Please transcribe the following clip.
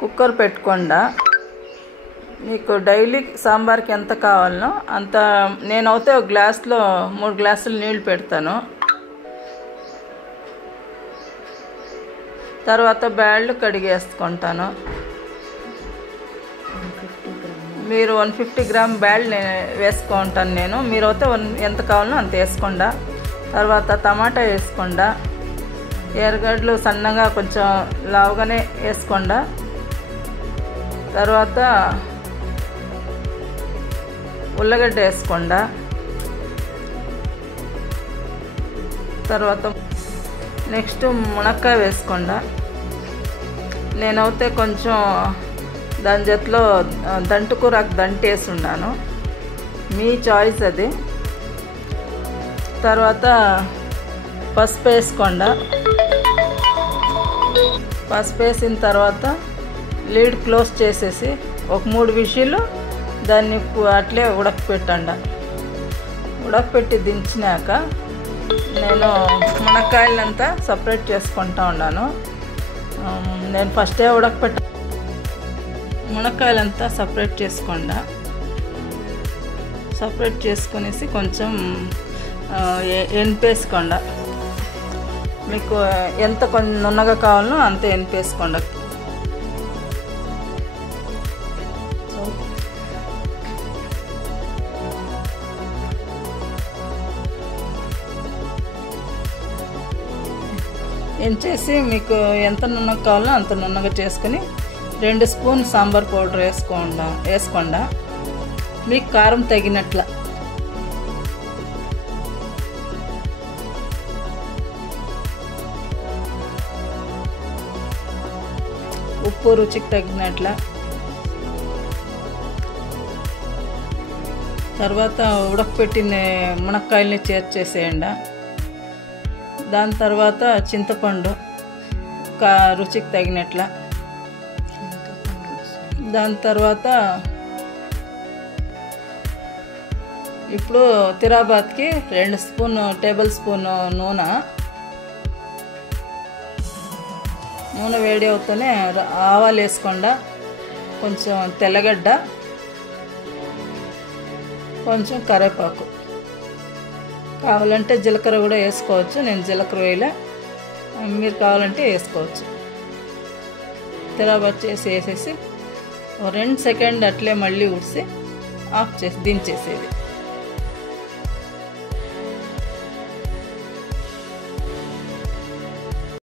Cooker పెట్టుకోండా మీకు daily సాంబార్కి ఎంత కావాలనో అంత నేనైతే ఒక గ్లాస్లో 3 గ్లాసులు నీళ్లు పెడతాను. తర్వాత బ్యాళ్ళు కడిగేసుకుంటాను. మీరు 150 గ్రామ్ బ్యాళ్ళు వేసుకుంటాను నేను. మీరైతే ఎంత కావాలనో అంత వేసుకోండా. తర్వాత టమాటా వేసుకోండా. ఎర్రగడ్డలు సన్నగా కొంచెం లావుగానే వేసుకోండా. తర్వాత ఉల్లగడ్డ వేసుకోండా. తర్వాత నెక్స్ట్ మునక్కాయ వేసుకోండా. నేనైతే కొంచెం దాని జతలో దంటుకూరకు దంటేసి ఉన్నాను, మీ చాయిస్ అది. తర్వాత పసుపు వేసుకోండా. పసుపు వేసిన తర్వాత లీడ్ క్లోజ్ చేసేసి ఒక 3 విజిల్లు దాన్ని అట్లే ఉడకపెట్టండి. ఉడకపెట్టి దించినాక నేను మునక్కాయలంతా సపరేట్ చేసుకుంటా ఉన్నాను. నేను ఫస్టే మునక్కాయలంతా సపరేట్ చేసుకోండా. సపరేట్ చేసుకునేసి కొంచెం ఎనిపేసుకోండా. మీకు ఎంత కొంచెం నున్నగా కావాలనో అంత ఎనిపేసుకోండా. ఎంచేసి మీకు ఎంత నున్నగా కావాలో అంత నున్నగా చేసుకుని 2 స్పూన్ సాంబార్ పౌడర్ వేసుకోండా. మీకు కారం తగినట్ల. ఉప్పు రుచికి తగినట్ల. తర్వాత ఉడకపెట్టిన మునక్కాయల్ని చేర్చేసేయండి. దాని తర్వాత చింతపండు రుచికి తగినట్ల. దాని తర్వాత ఇప్పుడు తిరాబాత్కి 2 టేబుల్ స్పూన్ నూనె వేడి అవుతూనే ఆవాలు వేసుకోండా. కొంచెం తెల్లగడ్డ, కొంచెం కరివేపాకు. కావాలంటే జీలకర్ర కూడా వేసుకోవచ్చు. నేను జీలకర్ర వేయలే, మీరు కావాలంటే వేసుకోవచ్చు. తిరాబాత్ వేసేసి 2 సెకండ్ అట్లే మళ్ళీ ఉడిసి ఆఫ్ చేసి దించేసేది.